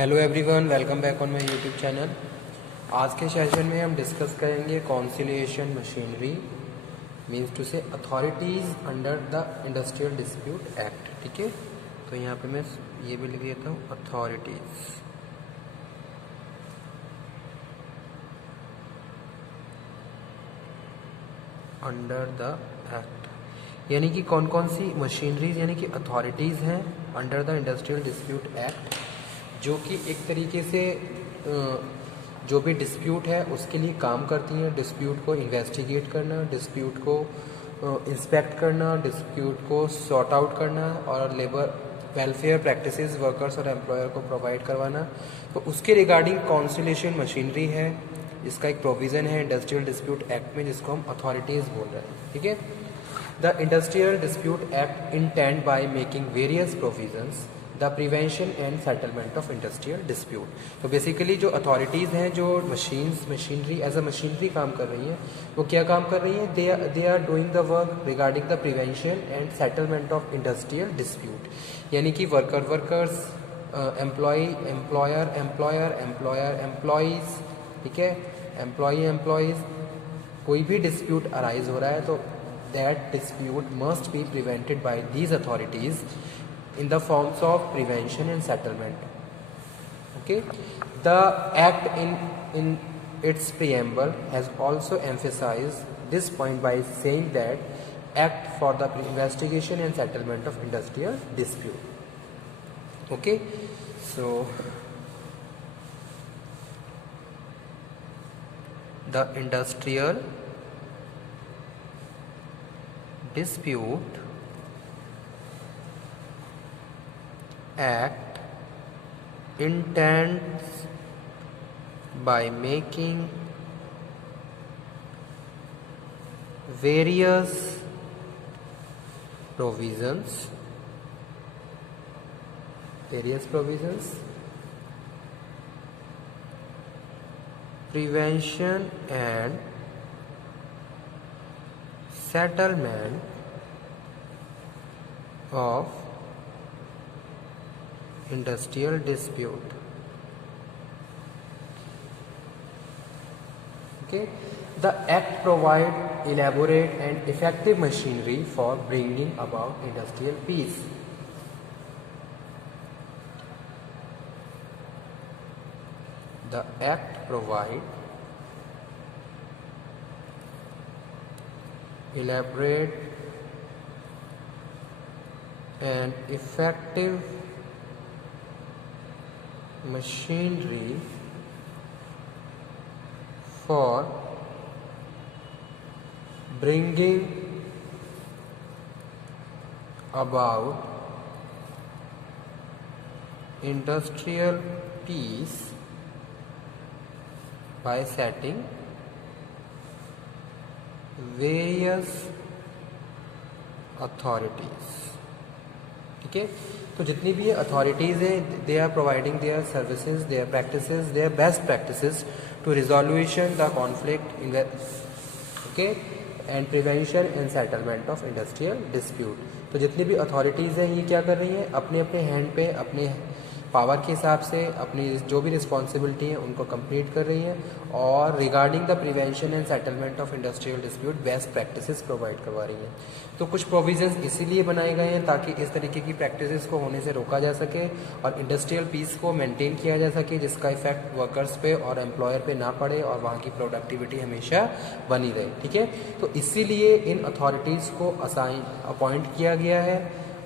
Hello everyone, welcome back on my YouTube channel. आज के session में हम डिस्कस करेंगे कॉन्सिलिएशन मशीनरी मीन्स टू से authorities under the industrial dispute act. ठीक है, तो यहाँ पे मैं ये भी लिख देता हूँ अथॉरिटीज़ अंडर द एक्ट, यानी कि कौन कौन सी मशीनरीज यानी कि अथॉरिटीज़ हैं under the industrial dispute act, जो कि एक तरीके से जो भी डिस्प्यूट है उसके लिए काम करती हैं। डिस्प्यूट को इन्वेस्टिगेट करना, डिस्प्यूट को इंस्पेक्ट करना, डिस्प्यूट को सॉर्ट आउट करना और लेबर वेलफेयर प्रैक्टिसेस वर्कर्स और एम्प्लॉयर को प्रोवाइड करवाना। तो उसके रिगार्डिंग कॉन्सिलिएशन मशीनरी है, इसका एक प्रोविज़न है इंडस्ट्रियल डिस्प्यूट एक्ट में जिसको हम अथॉरिटीज़ बोल रहे हैं। ठीक है, the industrial dispute act intend by making various provisions the prevention and settlement of industrial dispute. तो बेसिकली जो अथॉरिटीज़ हैं, जो मशीनरी एज अ मशीनरी काम कर रही हैं, वो क्या काम कर रही हैं? They are doing the work regarding the prevention and settlement of industrial dispute, यानी कि वर्कर्स, एम्प्लॉयर एम्प्लॉयज़, ठीक है, एम्प्लॉयज़, कोई भी डिस्प्यूट अराइज हो रहा है तो that dispute must be prevented by these authorities in the forms of prevention and settlement. Okay, the act in its preamble has also emphasized this point by saying that act for the investigation and settlement of industrial dispute. Okay, so the industrial dispute act intends by making various provisions prevention and settlement of industrial dispute. Okay, the act provide elaborate and effective machinery for bringing about industrial peace. The act provide elaborate and effective machinery for bringing about industrial peace by setting various authorities. ठीक है, तो जितनी भी ये authorities हैं, they are providing their services, their practices, their best practices to resolution the conflict, okay, and prevention and settlement of industrial dispute. तो जितनी भी अथॉरिटीज़ हैं ये क्या कर रही हैं? अपने अपने हैंड पे, अपने पावर के हिसाब से अपनी जो भी रिस्पॉन्सिबिलिटी है उनको कंप्लीट कर रही हैं और regarding the prevention and settlement of industrial dispute best practices provide करवा रही हैं। तो कुछ प्रोविजंस इसीलिए बनाए गए हैं ताकि इस तरीके की प्रैक्टिसेस को होने से रोका जा सके और इंडस्ट्रियल पीस को मेंटेन किया जा सके, जिसका इफेक्ट वर्कर्स पे और एम्प्लॉयर पे ना पड़े और वहाँ की प्रोडक्टिविटी हमेशा बनी रहे। ठीक है, तो इसीलिए इन अथॉरिटीज़ को अपॉइंट किया गया है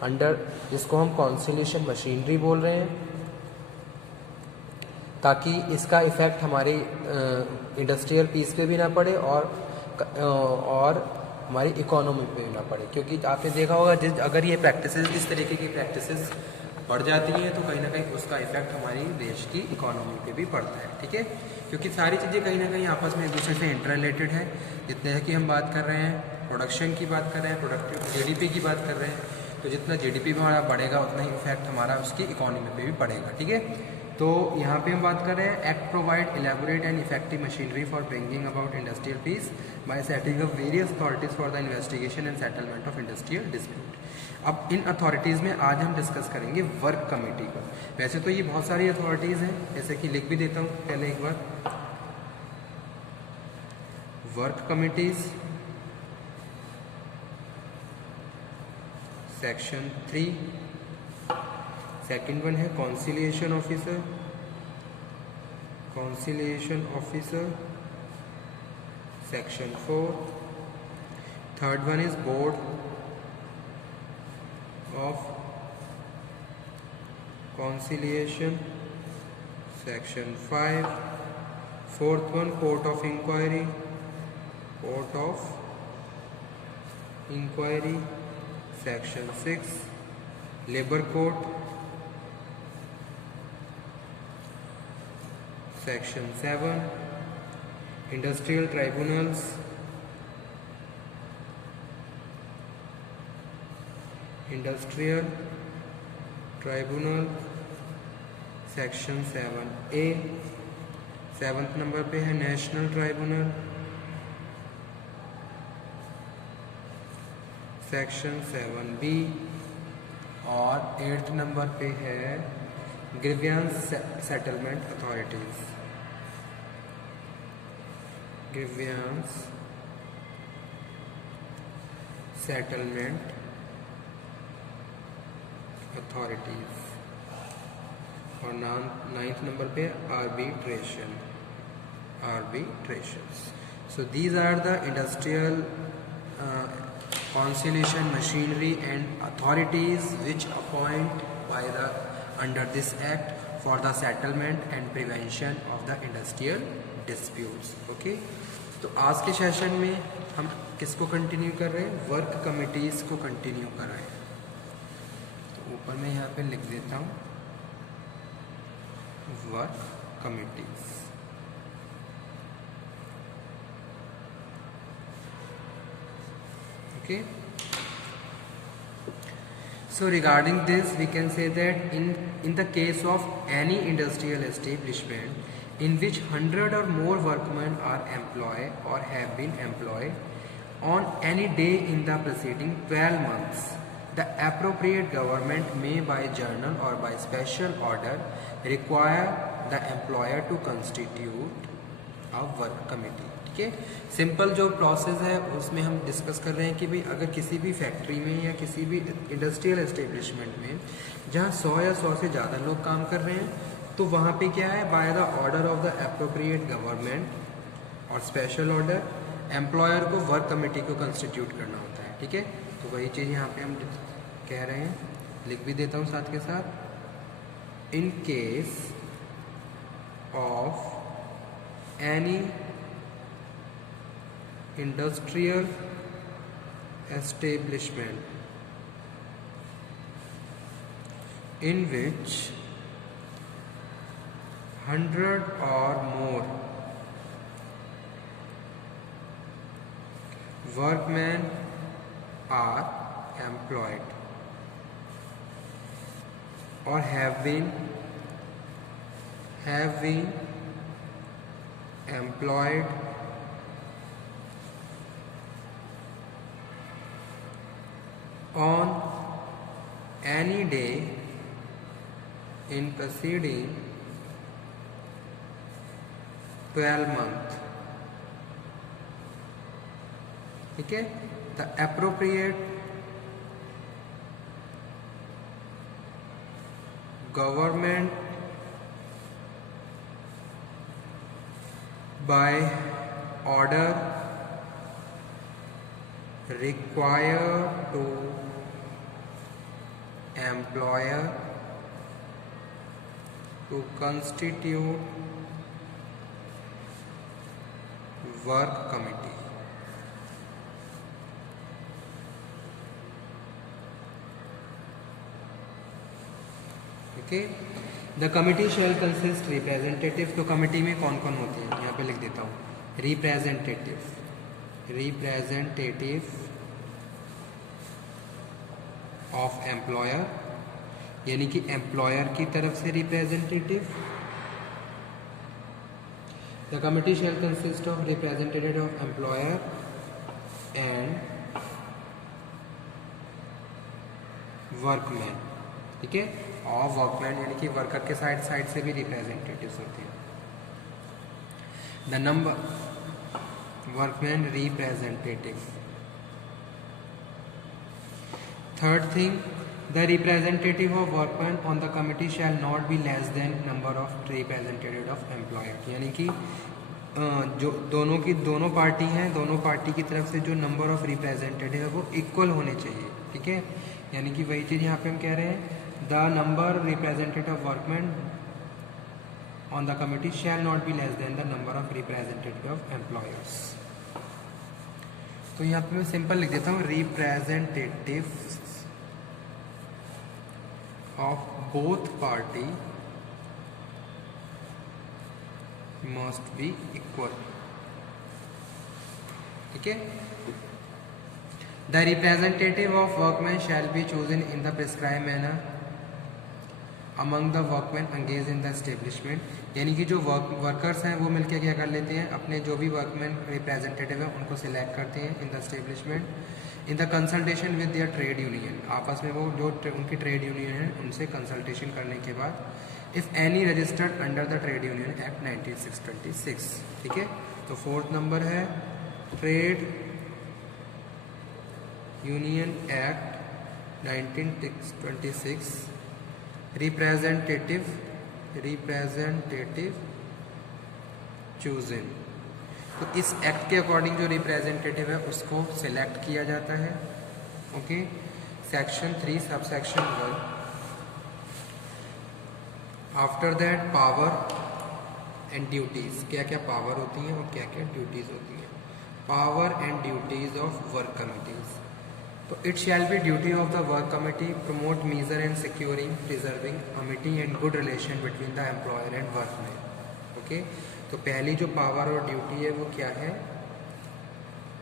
अंडर, जिसको हम कॉन्सिलिएशन मशीनरी बोल रहे हैं, ताकि इसका इफ़ेक्ट हमारे इंडस्ट्रियल पीस पे भी ना पड़े और हमारी इकोनॉमी पे भी ना पड़े। क्योंकि आपने देखा होगा अगर ये प्रैक्टिसेस, इस तरीके की प्रैक्टिसेस बढ़ जाती हैं तो कहीं ना कहीं उसका इफेक्ट हमारी देश की इकोनॉमी पे भी पड़ता है। ठीक है, क्योंकि सारी चीज़ें कहीं ना कहीं आपस में एक दूसरे से इंटर रिलेटेड है। जितने की हम बात कर रहे हैं, प्रोडक्शन की बात कर रहे हैं, प्रोडक्टिव जीडीपी की बात कर रहे हैं, तो जितना जीडीपी हमारा बढ़ेगा उतना ही इफेक्ट हमारा उसकी इकोनॉमी पे भी पड़ेगा। ठीक है, तो यहाँ पे हम बात कर रहे हैं act provide elaborate and effective machinery for bringing about industrial peace by setting up various authorities for the investigation and settlement of industrial dispute. अब इन अथॉरिटीज़ में आज हम डिस्कस करेंगे वर्क कमेटी को। वैसे तो ये बहुत सारी अथॉरिटीज़ हैं, जैसे कि लिख भी देता हूँ पहले एक बार। Work committees section 3, second one है conciliation officer, conciliation officer section 4, third one is board of conciliation section 5, fourth one court of inquiry, court of inquiry section 6, labor court section 7, industrial tribunals industrial tribunal section 7A, seventh number पे है national tribunal section 7B, और eighth number पे है grievance settlement authorities, grievance settlement authorities, और ninth number पे arbitration, arbitrations. So these are the industrial conciliation machinery and authorities which appoint by the under this act for the settlement and prevention of the industrial disputes. Okay, तो आज के session में हम किसको continue कर रहे हैं? वर्क कमिटीज को कंटिन्यू कर रहे हैं। तो ऊपर मैं यहाँ पे लिख देता हूँ work committees. Okay, so regarding this we can say that in the case of any industrial establishment in which 100 or more workmen are employed or have been employed on any day in the preceding 12 months, the appropriate government may by journal or by special order require the employer to constitute a work committee। ठीक है, simple जो process है उसमें हम discuss कर रहे हैं कि भाई अगर किसी भी फैक्ट्री में या किसी भी इंडस्ट्रियल एस्टेब्लिशमेंट में जहाँ 100 या 100 से ज़्यादा लोग काम कर रहे हैं तो वहाँ पे क्या है, by the order of the appropriate government और स्पेशल ऑर्डर एम्प्लॉयर को वर्क कमेटी को कंस्टिट्यूट करना होता है। ठीक है, तो वही चीज़ यहाँ पे हम कह रहे हैं, लिख भी देता हूँ साथ के साथ। In case of any industrial establishment in which 100 or more workmen are employed or have been employed on any day in preceding 12 months। ठीक है, the appropriate government by order require to employer to constitute work committee। Okay, the committee shell consist representative. तो committee में कौन कौन होते हैं यहाँ पे लिख देता हूँ, रिप्रेजेंटेटिव ऑफ एम्प्लॉयर, यानी कि एम्प्लॉयर की तरफ से representative. The committee shell consist of representative of employer and workman, ठीक है, और वर्कमैन यानी कि वर्कर के साइड से भी रिप्रेजेंटेटिव्स होते हैं। The number workman representative. Third thing, the representative of workman on the committee shall not be less than number of representative of employer, यानी कि जो दोनों पार्टी हैं, दोनों पार्टी की तरफ से जो नंबर ऑफ रिप्रेजेंटेटिव है वो इक्वल होने चाहिए, ठीक है। यानी कि वही चीज़ यहाँ पे हम कह रहे हैं, the number representative of workman on the committee shall not be less than the number of representative of employers. तो यहाँ पे मैं सिंपल लिख देता हूँ, representative of both party must be equal, ठीक है। The representative of workmen shall be chosen in the prescribed manner among the workmen engaged in the establishment, यानी कि जो वर्कर्स हैं वो मिलकर क्या कर लेते हैं, अपने जो भी वर्कमैन रिप्रेजेंटेटिव हैं उनको सिलेक्ट करते हैं in the establishment in the consultation with their trade union, आपस में वो जो उनकी ट्रेड यूनियन है उनसे कंसल्टेशन करने के बाद, if any registered under the trade union act 1926, ठीक है। तो फोर्थ नंबर है trade union act 1926, representative chosen. तो इस एक्ट के अकॉर्डिंग जो रिप्रेजेंटेटिव है उसको सिलेक्ट किया जाता है, okay. Section 3 sub section 1, after that power and duties, क्या क्या पावर होती हैं और क्या क्या ड्यूटीज़ होती हैं। Power and duties of work committees. तो it shall be duty of the work committee promote measure and securing preserving committee and good relation between the employer and workman, okay. तो पहली जो पावर और duty है वो क्या है,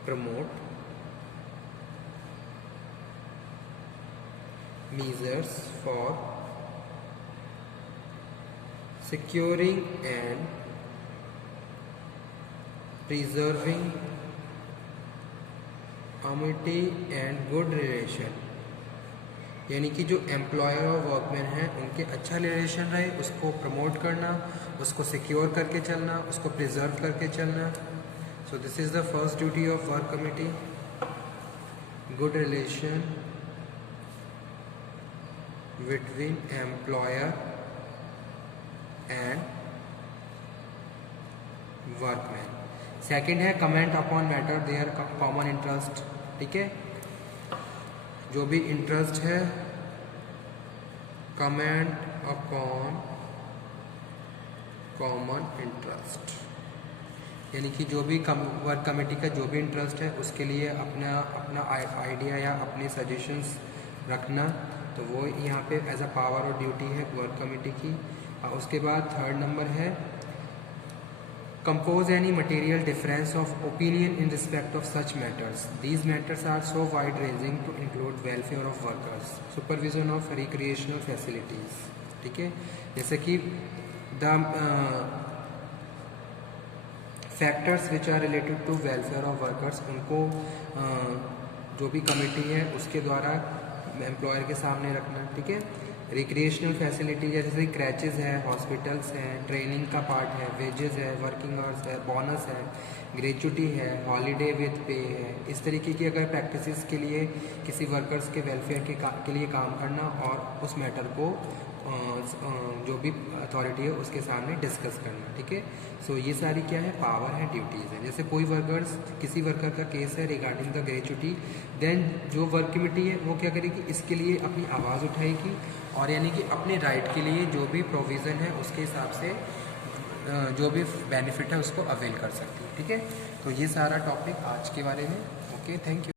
promote measures for securing and preserving amity and good relation, यानी कि जो एम्प्लॉयर और वर्कमैन हैं उनके अच्छा रिलेशन रहे, उसको प्रमोट करना, उसको सिक्योर करके चलना, उसको प्रिजर्व करके चलना। So this is the first duty of work committee, good relation between employer and workman. Second है comment upon matter their common interest, ठीक है। जो भी इंटरेस्ट है, कमेंट अपॉन कॉमन इंटरेस्ट, यानी कि जो भी वर्क कमेटी का जो भी इंटरेस्ट है उसके लिए अपना आइडिया या अपने सजेशंस रखना, तो वो यहाँ पे एज अ पावर और ड्यूटी है वर्क कमेटी की। उसके बाद थर्ड नंबर है compose any material difference of opinion in respect of such matters, these matters are so wide ranging to include welfare of workers, supervision of recreational facilities, ठीक है। जैसे कि the factors which are related to welfare of workers, उनको जो भी committee है उसके द्वारा एम्प्लॉयर के सामने रखना, ठीक है। रिक्रिएशनल फैसिलिटी जैसे क्रैचेस है, हॉस्पिटल्स हैं, ट्रेनिंग का पार्ट है, वेजेस है, वर्किंग आवर्स है, बोनस है, ग्रेचुटी है, हॉलीडे विथ पे है, इस तरीके की अगर प्रैक्टिसेस के लिए किसी वर्कर्स के वेलफेयर के लिए काम करना और उस मैटर को जो भी अथॉरिटी है उसके सामने डिस्कस करना, ठीक है। सो ये सारी क्या है, पावर है, ड्यूटीज़ है। जैसे कोई किसी वर्कर का केस है रिगार्डिंग द ग्रेचुटी, देन जो वर्क कमेटी है वो क्या करेगी, इसके लिए अपनी आवाज़ उठाएगी और यानी कि अपने राइट के लिए जो भी प्रोविज़न है उसके हिसाब से जो भी बेनिफिट है उसको अवेल कर सकती है, ठीक है। तो ये सारा टॉपिक आज के बारे में, ओके, थैंक यू।